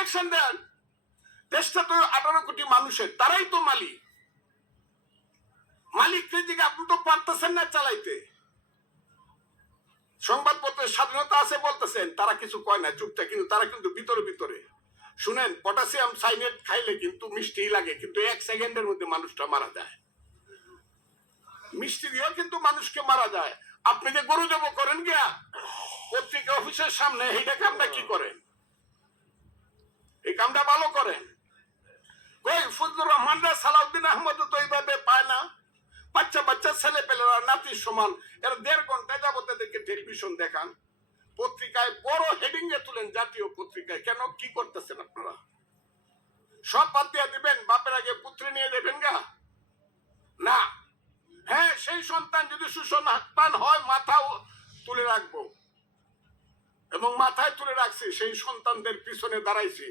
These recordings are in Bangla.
ইলেকশন দেন দেশটা তো আঠারো কোটি মানুষের, তারাই তো মালিক। মালিকদের দিকে আপনি তো পারতেছেন না চালাইতে। সংবাদপত্রের স্বাধীনতা আছে বলতেছেন, তারা কিছু কয় না চুপটা কিন্তু তারা কিন্তু ভিতরে ভিতরে। শুনেন, পটাশিয়াম সাইনেট খাইলে কিন্তু মিষ্টি লাগে, কিন্তু এক সেকেন্ডের মধ্যে মানুষটা মারা যায়। মিষ্টি দিয়েও কিন্তু মানুষকে মারা যায়। আপনি যে গরু দেব করেন গিয়া, পত্রিকা অফিসের সামনে এইটা কামটা কি করেন? এই কামটা ভালো করেন ওই ফজলুর রহমানরা সালাউদ্দিন আহমদ তো এইভাবে পায় না। বাচ্চা বাচ্চা ছেলে পেলেরা নাতির সমান। এরা দেড় ঘণ্টা যাবত এদেরকে টেলিভিশন দেখান। পত্রিকায় বড় হেডিং এ তুলেন জাতীয় পত্রিকায়। কেন? কি করতেছেন আপনারা? সব বাদ দিয়ে দিবেন? বাপের আগে পুত্রে নিয়ে দেবেন গা? না। হ্যাঁ সেই সন্তান যদি সুসন্তান হয়, মাথাও তুলে রাখব। এবং মাথায় তুলে রাখছি, সেই সন্তানদের পিছনে দাঁড়াইছি।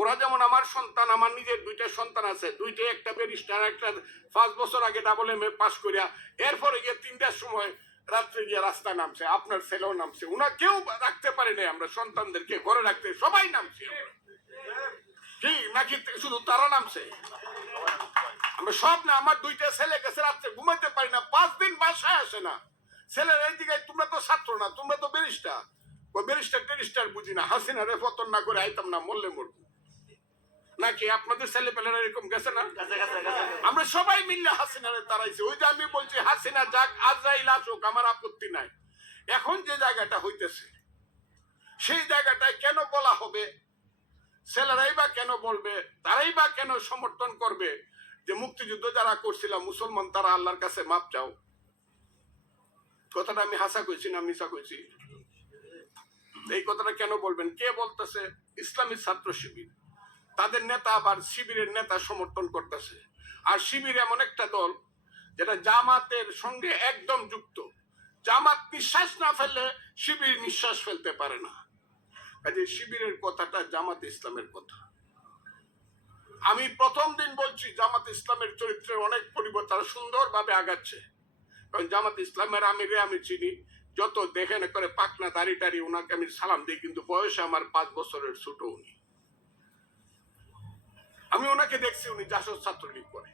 ওরা যেমন আমার সন্তান, আমার নিজের দুইটা সন্তান আছে। দুইটা একটা ব্যারিস্টার, একটা পাঁচ বছর আগে ডাবল এম এ পাস করিয়া এরপরে গিয়ে তিনটার সময় রাত্রে গিয়ে রাস্তায় নামছে, আপনার ছেলেও নামছে। ওনা কেউ রাখতে পারে নাই আমরা, সন্তানদেরকে ঘরে রাখতে, সবাই নামছি। কি নাকি শুধু তারা নামছে। আমরা সব না, আমার দুইটা ছেলে গেছে রাত্রে, ঘুমাইতে পারি না, পাঁচ দিন বাসায় আসে না। ছেলের এই দিকে তোমরা তো ছাত্র না, তোমরা তো ব্যারিস্টার। ব্যারিস্টার টেরিস্টার বুঝি না। হাসিনা রে পতন না করে আইতাম না মরলে মরবো। নাকি আপনাদের ছেলে পেলেরা এরকম গেছে না? আমরা সবাই মিললে হাসিনারে তারাইছি ওই যে আমি বলছি হাসিনা যাক আজরাইল আসুক আমার আপত্তি নাই। এখন যে জায়গাটা হইতেছে সেই জায়গাটায় কেন বলা হবে? ছেলেরাই বা কেন বলবে? তারাই বা কেন সমর্থন করবে? যে মুক্তিযুদ্ধ যারা করছিলাম মুসলমান তারা আল্লাহর কাছে মাপ চাও। কথাটা আমি হাসা কইছি না মিশা কইছি? এই কথাটা কেন বলবেন? কে বলতেছে? ইসলামী ছাত্র শিবির। তাদের নেতা আবার শিবিরের নেতা সমর্থন করতেছে। আর শিবির এমন একটা দল যেটা জামাতের সঙ্গে একদম যুক্ত। জামাত নিঃশ্বাস না ফেললে শিবির নিঃশ্বাস ফেলতে পারে না। কাজে শিবিরের কথাটা জামাত ইসলামের কথা। আমি প্রথম দিন বলছি জামাত ইসলামের চরিত্রে অনেক পরিবর্তন সুন্দরভাবে আগাচ্ছে। কারণ জামাত ইসলামের আমিরে আমি চিনি। যত দেখে না করে পাকনা দাড়ি টাড়ি, ওনাকে আমি সালাম দিই, কিন্তু বয়সে আমার পাঁচ বছরের ছোট উনি। আমি ওনাকে দেখছি, উনি জাসদ ছাত্রলীগ করে।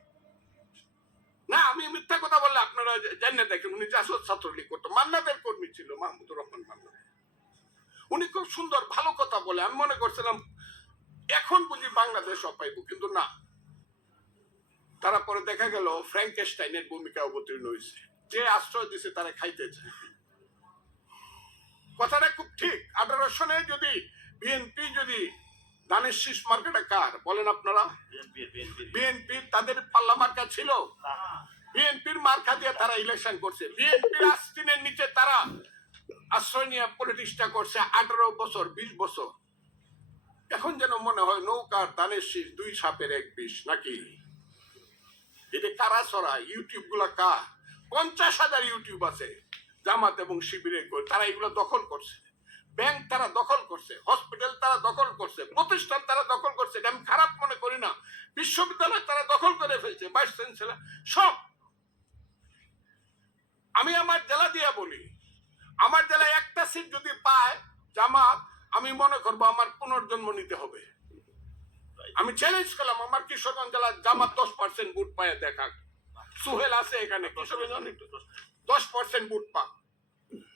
না, আমি মিথ্যা কথা বললে আপনারা জানেন দেখেন উনি জাসদ ছাত্রলীগ করতো। মান্নাদের কর্মী ছিল, মাহমুদুর রহমান মান্না উনি খুব সুন্দর, ভালো কথা বলে। আমি মনে করছিলাম, এখন বুঝি বাংলাদেশ অপাইব, কিন্তু না। তারা পরে দেখা গেল ফ্র্যাঙ্কেস্টাইনের ভূমিকা অবতীর্ণ হয়েছে। যে আশ্রয় দিছে, তারা খাইতেছে কথাটা খুব ঠিক। আঠারো সনে যদি বিএনপি যদি ধানের শীষ মার্কেটে কার বলেন আপনারা? বিএনপি তাদের পাল্লা মার্কা ছিল? বিএনপির মার্কা দিয়ে তারা ইলেকশন করছে। বিএনপির আস্তিনের নিচে তারা আশ্রয় নিয়ে পলিটিক্সটা করছে আঠারো বছর বিশ বছর। এখন যেন মনে হয় নৌকার ধানের শীষ দুই সাপের এক বিষ নাকি? এটা কারা ছড়া ইউটিউবগুলা কা পঞ্চাশ হাজার ইউটিউব আছে। জামাত এবং শিবিরের তারা এগুলো দখল করছে। ব্যাংক তারা দখল করছে, হসপিটাল তারা দখল করছে, প্রতিষ্ঠান তারা দখল করছে, এটা আমি খারাপ মনে করি না। বিশ্ববিদ্যালয় তারা দখল করে ফেলছে ভাইস চ্যান্সেলার সব। আমি আমার জেলা দিয়ে বলি, আমার জেলায় একটা সিট যদি পায় জামাত, আমি মনে করব আমার পুনর্জন্ম নিতে হবে। আমি চ্যালেঞ্জ করলাম, আমার কিশোরগঞ্জ জেলার জামাত দশ পার্সেন্ট ভোট পায়, দেখা। সুহেল আছে এখানে, কিশোরগঞ্জ দশ পার্সেন্ট ভোট পাক।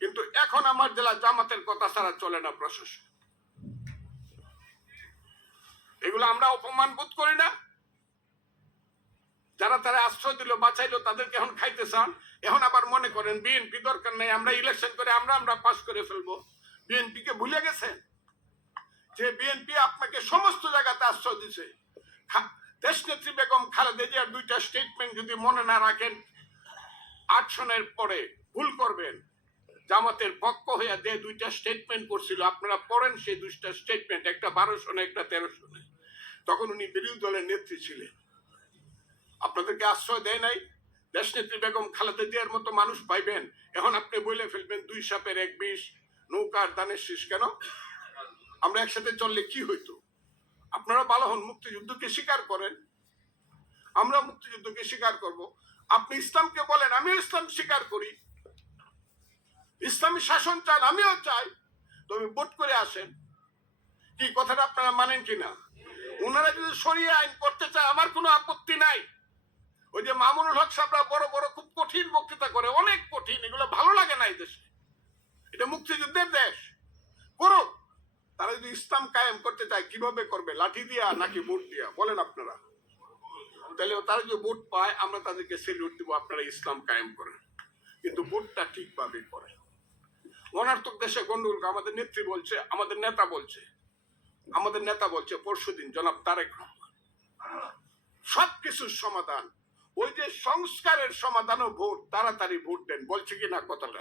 কিন্তু এখন আমার জেলা জামাতের কথা ছাড়া চলে না প্রশাসন। এগুলো আমরা অপমান বোধ করি না। যারা তারা আশ্রয় দিল, বাঁচাইলো, তাদেরকে এখন খাইতে চান। এখন আবার মনে করেন, বিএনপি দরকার নেই, আমরা ইলেকশন করে আমরা আমরা পাস করে ফেলব। বিএনপি কে ভুলে গেছেন? যে বিএনপি আপনাকে সমস্ত জায়গাতে আশ্রয় দিছে। দেশ নেত্রী বেগম খালেদা জিয়ার দুইটা স্টেটমেন্ট যদি মনে না রাখেন, আট সনের পরে ভুল করবেন। জামাতের পক্ষ হইয়া যে দুইটা স্টেটমেন্ট করছিল, আপনারা পড়েন সেই দুইটা স্টেটমেন্ট একটা বারো সনে একটা তেরো সনে তখন উনি বিরোধী দলের নেত্রী ছিলেন। আপনাদেরকে আশ্রয় দেয় নাই? দেশনেত্রী বেগম খালেদা জিয়ার মতো মানুষ পাইবেন? এখন আপনি বলে ফেলবেন, দুই সাপের এক বিষ নৌকার দানের শীষ কেন? আমরা একসাথে চললে কি হইতো? আপনারা ভালো হন, মুক্তিযুদ্ধকে স্বীকার করেন। আমরা মুক্তিযুদ্ধকে স্বীকার করব। আপনি ইসলামকে বলেন, আমিও ইসলাম স্বীকার করি। ইসলামী শাসন চান, আমিও চাই। তবে ভোট করে আসেন। কি, কথাটা আপনারা মানেন কিনা? ওনারা যদি সরিয়ে আইন করতে চায়, আমার কোনো আপত্তি নাই। ওই যে মামুনুল হক সাহেবরা বড় বড় খুব কঠিন বক্তৃতা করে, অনেক কঠিন, এগুলো ভালো লাগে না এই দেশে। এটা মুক্তিযুদ্ধের দেশ। করুক। তারা যদি ইসলাম কায়েম করতে চায়, কীভাবে করবে? লাঠি দিয়া নাকি ভোট দিয়া? বলেন আপনারা। তাহলে তারা যদি ভোট পায়, আমরা তাদেরকে সেলিউট দিব, আপনারা ইসলাম কায়েম করেন। কিন্তু ভোটটা ঠিকভাবে করেন। অনার্থক দেশে গন্ডগোল আমাদের নেত্রী বলছে, আমাদের নেতা বলছে, আমাদের নেতা বলছে পরশুদিন জনাব তারেক রহমান। সমাধান, ওই যে সংস্কারের সমাধান ও ভোট, তাড়াতাড়ি ভোট দেন, বলছে কি না কথাটা?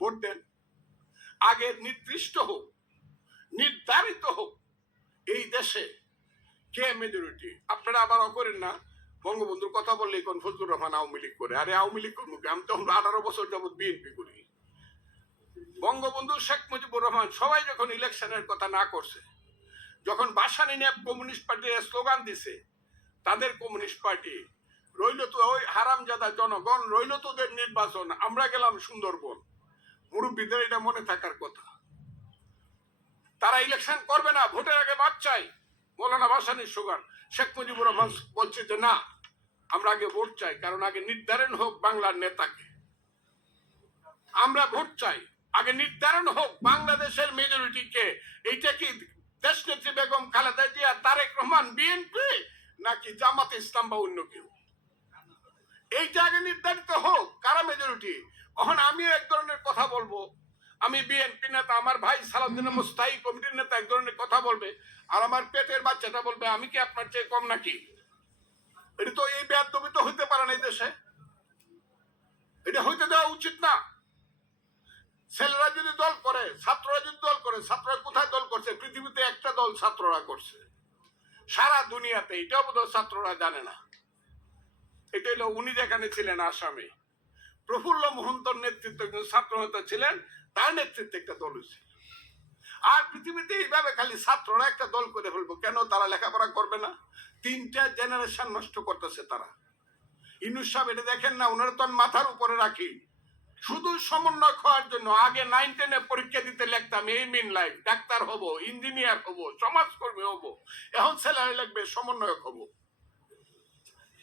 ভোট দেন। আগে নির্দিষ্ট হোক, নির্ধারিত হোক, এই দেশে কে মেজরিটি আপনারা আবার করেন না? বঙ্গবন্ধুর কথা বললে কোন ফজলুর রহমান আওয়ামী লীগ করে। আরে আওয়ামী লীগ করব আমি তো আঠারো বছর যাবৎ বিএনপি করি। বঙ্গবন্ধু শেখ মুজিবুর রহমান সবাই যখন ইলেকশনের কথা না করছে, যখন বাসানি নিয়ে কমিউনিস্ট পার্টির স্লোগান দিছে, তাদের কমিউনিস্ট পার্টি, রইল তো ওই হারামজাদা জনগণ, রইল তোদের নির্বাচন, আমরা গেলাম সুন্দরবন। মুরব্বীদের এটা মনে থাকার কথা। তারা ইলেকশন করবে না, ভোটের আগে বাদ চাই। মৌলানা ভাসানির সুগার শেখ মুজিবুর রহমান বলছে যে না, আমরা আগে ভোট চাই, কারণ আগে নির্ধারণ হোক বাংলার নেতাকে। আমরা ভোট চাই। আগে নির্ধারণ হোক, বাংলাদেশের মেজরিটি কে। এইটা কি দেশ দেশনেত্রী বেগম খালেদা জিয়া, তারেক রহমান বিএনপি নাকি জামাত ইসলাম বা অন্য কেউ? এইটা আগে নির্ধারিত হোক, কারা মেজরিটি এখন আমিও এক ধরনের কথা বলব? আমি বিএনপি নেতা, আমার ভাই সালাউদ্দিন স্থায়ী কমিটির নেতা, এক ধরনের কথা বলবে। আর আমার পেটের বাচ্চাটা বলবে, আমি কি আপনার চেয়ে কম নাকি? এটা তো এই বেদবি তো হইতে পারে না এই দেশে। এটা হইতে দেওয়া উচিত না। ছেলেরা যদি দল করে, ছাত্ররা যদি দল করে, ছাত্ররা কোথায় দল করছে? পৃথিবীতে একটা দল ছাত্ররা করছে। সারা দুনিয়াতে এটাও বোধহয় ছাত্ররা জানে না। এটা হলো উনি যেখানে ছিলেন আসামে। প্রফুল্ল মোহন্তর নেতৃত্বে একজন ছাত্র নেতা ছিলেন, তার নেতৃত্বে একটা দল ছিল আর পৃথিবীতে এইভাবে খালি ছাত্ররা একটা দল করে ফেলব, কেন তারা লেখাপড়া করবে না? তিনটা জেনারেশন নষ্ট করতেছে তারা। ইনুস সাহেব এটা দেখেন না ওনারা তো মাথার উপরে রাখি। শুধু সমন্বয় হওয়ার জন্য আগে নাইন টেনে পরীক্ষা দিতে লিখতাম, এই মিন লাইফ ডাক্তার হব ইঞ্জিনিয়ার হব, সমাজকর্মী হব, এখন ছেলেরা লিখবে সমন্বয়ক হব।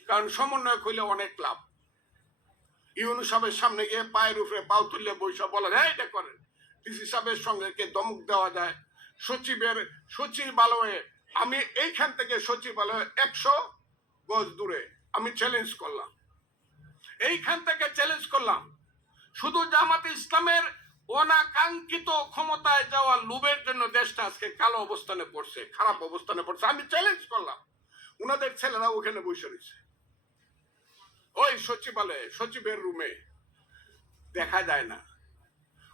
কারণ সমন্বয়ক হইলে অনেক লাভ। ইউনু সাহেবের সামনে গিয়ে পায়ের উপরে পাও তুললে বৈশা বলেন হ্যাঁ এটা করেন। ডিসি সাহেবের সঙ্গে কে দমক দেওয়া যায়। সচিবের, সচিবালয়ে, আমি এইখান থেকে সচিবালয়ে একশো গজ দূরে আমি চ্যালেঞ্জ করলাম। এইখান থেকে চ্যালেঞ্জ করলাম। শুধু জামাত ইসলামের অনাকাঙ্ক্ষিত ক্ষমতায় যাওয়া লোভের জন্য দেশটা আজকে কালো অবস্থানে পড়ছে, খারাপ অবস্থানে পড়ছে। আমি চ্যালেঞ্জ করলাম। উনাদের ছেলেরা ওখানে বসে রয়েছে। ওই সচিবালয়ে, সচিবের রুমে। দেখা যায় না।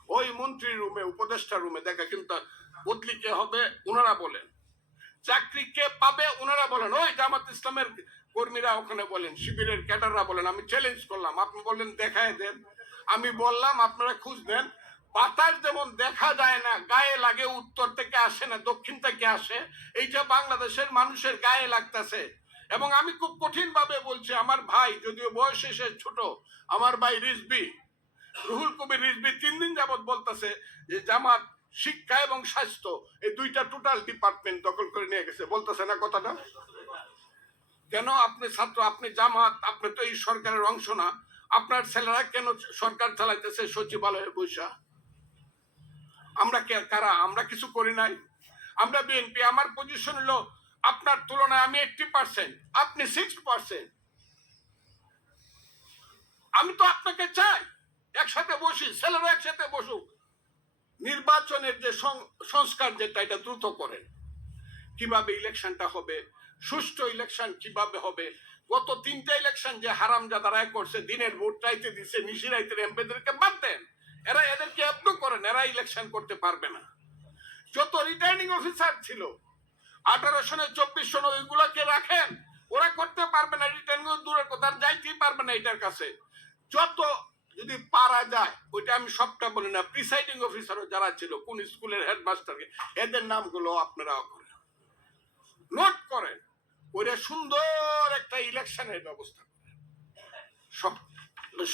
ওই মন্ত্রীর রুমে উপদেষ্টা রুমে দেখা, কিন্তু বদলি কে হবে ওনারা বলেন। চাকরি কে পাবে ওনারা বলেন। ওই জামাত ইসলামের কর্মীরা ওখানে বলেন, শিবিরের ক্যাডাররা বলেন। আমি চ্যালেঞ্জ করলাম। আপনি বললেন দেখায় দেন। আমি বললাম, আপনারা খুঁজ দেন বাতাস যেমন দেখা যায় না, গায়ে লাগে, উত্তর থেকে আসে না, দক্ষিণ থেকে আসে, এইটা বাংলাদেশের মানুষের গায়ে লাগতেছে। এবং আমি খুব কঠিন ভাবে বলছি, আমার ভাই, যদিও বয়স এসে ছোট, আমার ভাই রিজবি রুহুল কবির রিজবি তিন দিন যাবৎ বলতেছে যে, জামাত, শিক্ষা এবং স্বাস্থ্য, এই দুইটা টোটাল ডিপার্টমেন্ট দখল করে নিয়ে গেছে। বলতেছে না কথাটা? কেন? আপনি ছাত্র, আপনি জামাত, আপনি তো এই সরকারের অংশ না। আপনার ছেলেরা কেন সরকার চালাইতেছে সচিবালয়ে বৈশা আমরা কে, কারা? আমরা কিছু করি নাই। আমরা বিএনপি, আমার পজিশন হলো আপনার তুলনায় আমি এইটটি পার্সেন্ট আপনি সিক্স পার্সেন্ট আমি তো আপনাকে চাই, একসাথে বসি ছেলেরা একসাথে বসুক। নির্বাচনের যে সংস্কার যেটা, এটা দ্রুত করেন। কীভাবে ইলেকশনটা হবে, সুষ্ঠু ইলেকশন কীভাবে হবে গত তিনটা ইলেকশন যে হারামজাদা রায় করছে, দিনের ভোট চাইতে দিছে নিশিরাইতে এমপিদেরকে বাদ দেন, এরা এদেরকে অ্যাপ্রু করেন, এরা ইলেকশন করতে পারবে না। যত রিটার্নিং অফিসার ছিল, আঠারো সনে চব্বিশ সনে ওইগুলোকে রাখেন, ওরা করতে পারবে না রিটার্নিং দূরের কথা যাইতেই পারবে না এটার কাছে। যত যদি পারা যায়, ওইটা আমি সবটা বলি না প্রিসাইডিং অফিসারও যারা ছিল, কোন স্কুলের হেডমাস্টারকে এদের নামগুলো আপনারা করেন। নোট করেন ওইটা সুন্দর একটা ইলেকশনের ব্যবস্থা সব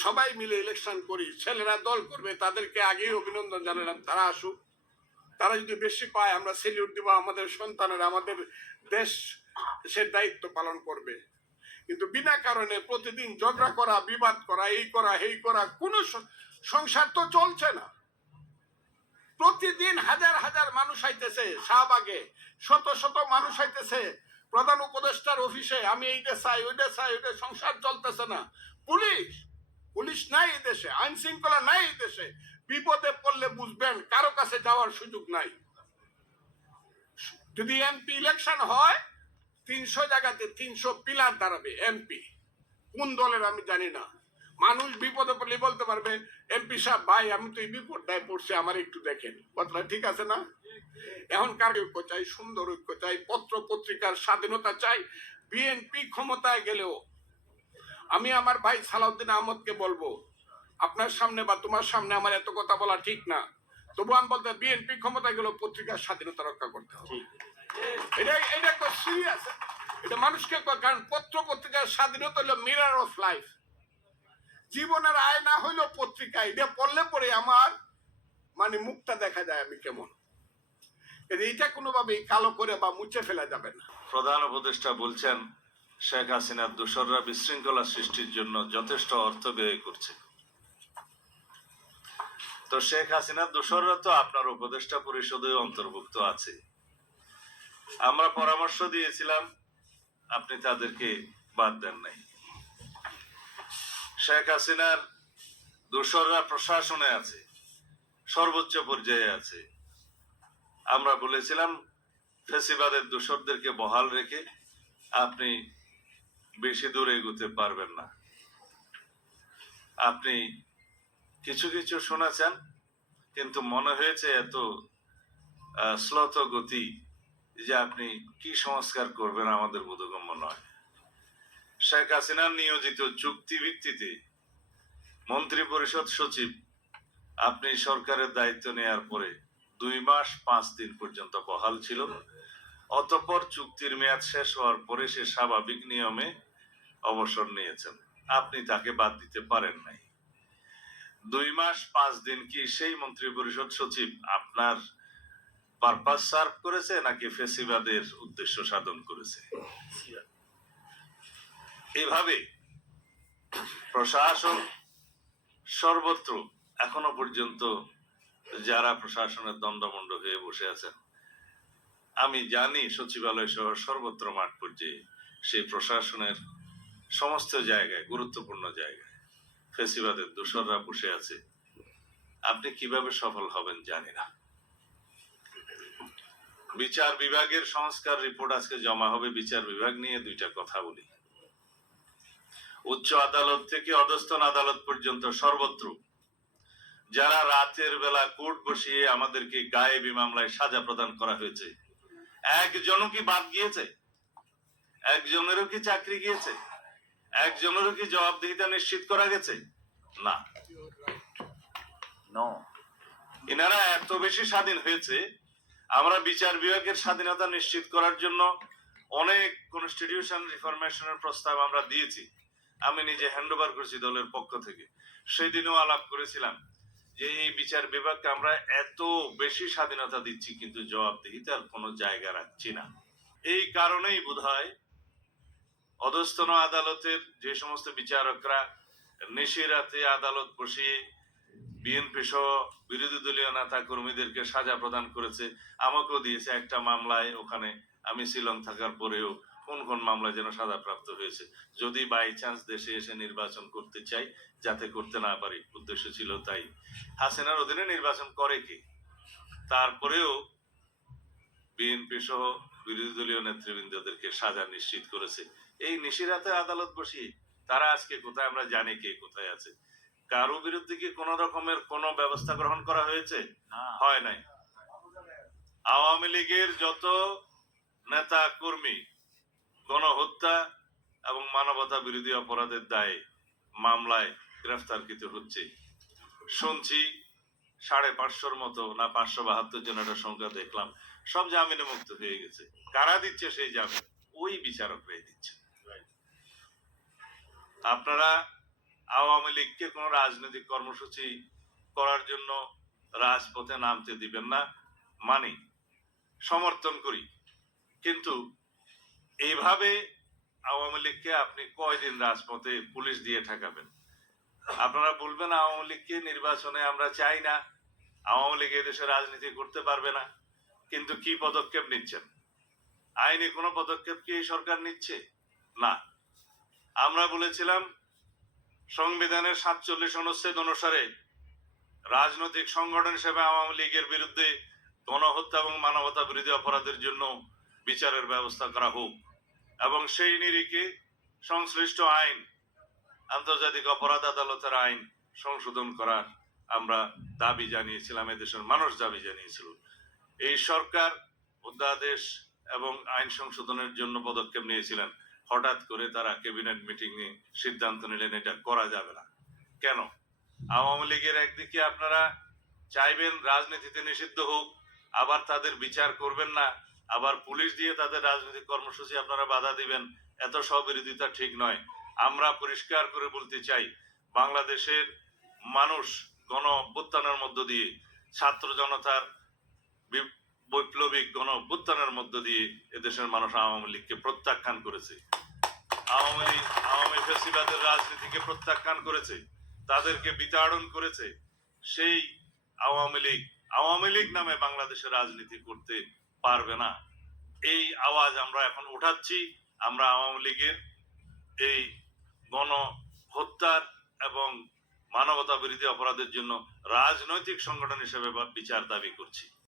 সবাই মিলে ইলেকশন করি, ছেলেরা দল করবে, তাদেরকে আগেই অভিনন্দন জানালাম, তারা আসুক। তারা যদি বেশি পায়, আমরা সেলিউট দিব, আমাদের সন্তানের, আমাদের দেশ সে দায়িত্ব পালন করবে। কিন্তু বিনা কারণে প্রতিদিন ঝগড়া করা, বিবাদ করা, এই করা এই করা, কোন সংসার তো চলছে না। প্রতিদিন হাজার হাজার মানুষ আইতেছে, শাহবাগে, শত শত মানুষ আইতেছে। প্রধান উপদেষ্টার অফিসে, আমি এইটা চাই ওইটা চাই ওইটা সংসার চলতেছে না। পুলিশ পুলিশ নাই এই দেশে, আইন শৃঙ্খলা নাই এই দেশে। বিপদে পড়লে বুঝবেন, কারও কাছে যাওয়ার সুযোগ নাই। যদি এমপি ইলেকশন হয়, তিনশো জায়গাতে তিনশো পিলার দাঁড়াবে এমপি কোন দলের আমি জানি না। মানুষ বিপদে পড়লে বলতে পারবে এমপি সাহেব ভাই আমি তো এই বিপদটায় পড়ছি আমার একটু দেখেন। কথাটা ঠিক আছে না? এখন কার ঐক্য চাই? সুন্দর ঐক্য চাই পত্র পত্রিকার স্বাধীনতা চাই বিএনপি ক্ষমতায় গেলেও। আমি আমার ভাই সালাউদ্দিন আহমদকে বলব আপনার সামনে বা তোমার সামনে আমার এত কথা বলা ঠিক না। তবু আমি বলতে বিএনপি ক্ষমতায় গেলেও পত্রিকার স্বাধীনতা রক্ষা করতে হবে। এটা এটা সিরিয়াস এটা মানুষকে কারণ পত্র পত্রিকার স্বাধীনতা হলো মিরার অফ লাইফ জীবনের আয় না হইল পত্রিকা, এটা পড়লে পরে আমার মানে মুখটা দেখা যায় আমি কেমন। এটা কোনোভাবেই কালো করে বা মুছে ফেলা যাবে না। প্রধান উপদেষ্টা বলছেন, শেখ হাসিনার দোসররা বিশৃঙ্খলা সৃষ্টির জন্য যথেষ্ট অর্থ ব্যয় করছে। তো শেখ হাসিনার দোসররা তো আপনার উপদেষ্টা পরিষদে অন্তর্ভুক্ত আছে। আমরা পরামর্শ দিয়েছিলাম, আপনি তাদেরকে বাদ দেন নাই। শেখ হাসিনার দোসররা প্রশাসনে আছে, সর্বোচ্চ পর্যায়ে আছে। আমরা বলেছিলাম, ফেসিবাদের দোসরদেরকে বহাল রেখে আপনি বেশি দূর এগোতে পারবেন না। আপনি কিছু কিছু শোনাছেন, কিন্তু মনে হয়েছে এত শ্লথ গতি যে আপনি কি সংস্কার করবেন আমাদের বোধগম্য নয়। শেখ হাসিনার নিয়োজিত চুক্তি ভিত্তিতে মন্ত্রী পরিষদ সচিব, আপনি সরকারের দায়িত্ব নেয়ার পরে দুই মাস পাঁচ দিন পর্যন্ত বহাল ছিল। অতঃপর চুক্তির মেয়াদ শেষ হওয়ার পরে সে স্বাভাবিক নিয়মে অবসর নিয়েছেন। আপনি তাকে বাদ দিতে পারেন নাই। দুই মাস পাঁচ দিন কি সেই মন্ত্রী পরিষদ সচিব আপনার পারপাস সার্ভ করেছে, নাকি ফেসিবাদের উদ্দেশ্য সাধন করেছে? এভাবে প্রশাসন সর্বত্র এখনও পর্যন্ত যারা প্রশাসনের দণ্ডমণ্ড হয়ে বসে আছেন, আমি জানি সচিবালয় সহ সর্বত্র মাঠ পর্যায়ে সেই প্রশাসনের সমস্ত জায়গায়, গুরুত্বপূর্ণ জায়গায় ফেসিবাদের দোসররা বসে আছে। আপনি কীভাবে সফল হবেন জানি না। বিচার বিভাগের সংস্কার রিপোর্ট আজকে জমা হবে। বিচার বিভাগ নিয়ে দুইটা কথা বলি। উচ্চ আদালত থেকে অধস্তন আদালত পর্যন্ত সর্বত্র। যারা রাতের বেলা কোর্ট বসিয়ে আমাদেরকে গায়েবী মামলায় সাজা প্রদান করা হয়েছে একজনও কি বাদ গিয়েছে? একজনেরও কি চাকরি গিয়েছে? একজনেরও কি জবাবদিহিতা নিশ্চিত করা গেছে? না. এনারা এত বেশি স্বাধীন হয়েছে আমরা বিচার বিভাগের স্বাধীনতা নিশ্চিত করার জন্য অনেক কনস্টিটিউশন রিফরমেশনের প্রস্তাব আমরা দিয়েছি। আমি নিজে হ্যান্ড ওভার করেছি দলের পক্ষ থেকে। সেই দিনও আলাপ করেছিলাম যে এই বিচার বিভাগকে আমরা এত বেশি স্বাধীনতা দিচ্ছি, কিন্তু জবাবদিহিতার কোনো জায়গা রাখছি না। এই কারণেই বোধহয় অধস্তন আদালতের যে সমস্ত বিচারকরা নিশিরাতে আদালত বসিয়ে বিএনপি সহ বিরোধী দলীয় নেতা কর্মীদেরকে সাজা প্রদান করেছে, আমাকেও দিয়েছে একটা মামলায়। ওখানে আমি শিলং থাকার পরেও কোন কোন মামলায় যেন সাজাপ্রাপ্ত হয়েছে। যদি বাই চান্স দেশে এসে নির্বাচন করতে চাই যাতে করতে না পারি উদ্দেশ্য ছিল তাই। হাসিনার অধীনে নির্বাচন করে কি? তারপরেও বিএনপি সহ বিরোধী দলীয় নেতৃবৃন্দদেরকে সাজা নিশ্চিত করেছে। এই নিশিরাতে আদালত বসিয়ে তারা আজকে কোথায় আমরা জানি কে কোথায় আছে। কারও বিরুদ্ধে কি কোন রকমের কোন ব্যবস্থা গ্রহণ করা হয়েছে? হয় নাই। আওয়ামী লীগের যত নেতা কর্মী গণহত্যা এবং মানবতা বিরোধী অপরাধের দায়ে মামলায় গ্রেফতারকৃত হচ্ছে। শুনছি সাড়ে পাঁচশোর মতো না পাঁচশো বাহাত্তর জন একটা সংখ্যা দেখলাম। সব জামিনে মুক্ত হয়ে গেছে। কারা দিচ্ছে সেই জামিন? ওই বিচারকরাই দিচ্ছে। আপনারা আওয়ামী লীগকে কোন রাজনৈতিক কর্মসূচি করার জন্য রাজপথে নামতে দিবেন না। মানি, সমর্থন করি। কিন্তু এইভাবে আওয়ামী লীগকে আপনি কয়দিন রাজপথে পুলিশ দিয়ে ঠেকাবেন? আপনারা বলবেন আওয়ামী লীগকে নির্বাচনে আমরা চাই না, আওয়ামী লীগ এদেশে রাজনীতি করতে পারবে না, কিন্তু কি পদক্ষেপ নিচ্ছেন? আইনি কোনো পদক্ষেপ কি এই সরকার নিচ্ছে? না। আমরা বলেছিলাম, সংবিধানের সাতচল্লিশ অনুচ্ছেদ অনুসারে রাজনৈতিক সংগঠন হিসেবে আওয়ামী লীগের বিরুদ্ধে গণহত্যা এবং মানবতা বিরোধী অপরাধের জন্য বিচারের ব্যবস্থা করা হোক। এবং সেই নিরিখে সংশ্লিষ্ট আইন, আন্তর্জাতিক অপরাধ আদালতের আইন সংশোধন করার আমরা দাবি জানিয়েছিলাম এদেশের মানুষ দাবি জানিয়েছিল। এই সরকার অধ্যাদেশ এবং আইন সংশোধনের জন্য পদক্ষেপ নিয়েছিলেন। হঠাৎ করে তারা ক্যাবিনেট মিটিং এ সিদ্ধান্ত নিলেন, এটা করা যাবে না। কেন? আওয়ামী লীগের একদিকে আপনারা চাইবেন রাজনীতিতে নিষিদ্ধ হোক, আবার তাদের বিচার করবেন না। আবার পুলিশ দিয়ে তাদের রাজনৈতিক কর্মসূচি আপনারা বাধা দিবেন, এত স্ববিরোধিতা ঠিক নয়। আমরা পরিষ্কার করে বলতে চাই, বাংলাদেশের মানুষ গণ অভ্যুত্থানের মধ্য দিয়ে, ছাত্র জনতার বৈপ্লবিক গণ অভ্যুত্থানের মধ্য দিয়ে এদেশের মানুষ আওয়ামী লীগকে প্রত্যাখ্যান করেছে। আওয়ামী লীগ, আওয়ামী ফেসিবাদের রাজনীতিকে প্রত্যাখ্যান করেছে, তাদেরকে বিতাড়ন করেছে। সেই আওয়ামী লীগ আওয়ামী লীগ নামে বাংলাদেশে রাজনীতি করতে পারবে না। এই আওয়াজ আমরা এখন উঠাচ্ছি। আমরা আওয়ামী লীগের এই গণ হত্যার এবং মানবতা বিরোধী অপরাধের জন্য রাজনৈতিক সংগঠন হিসেবে বিচার দাবি করছি।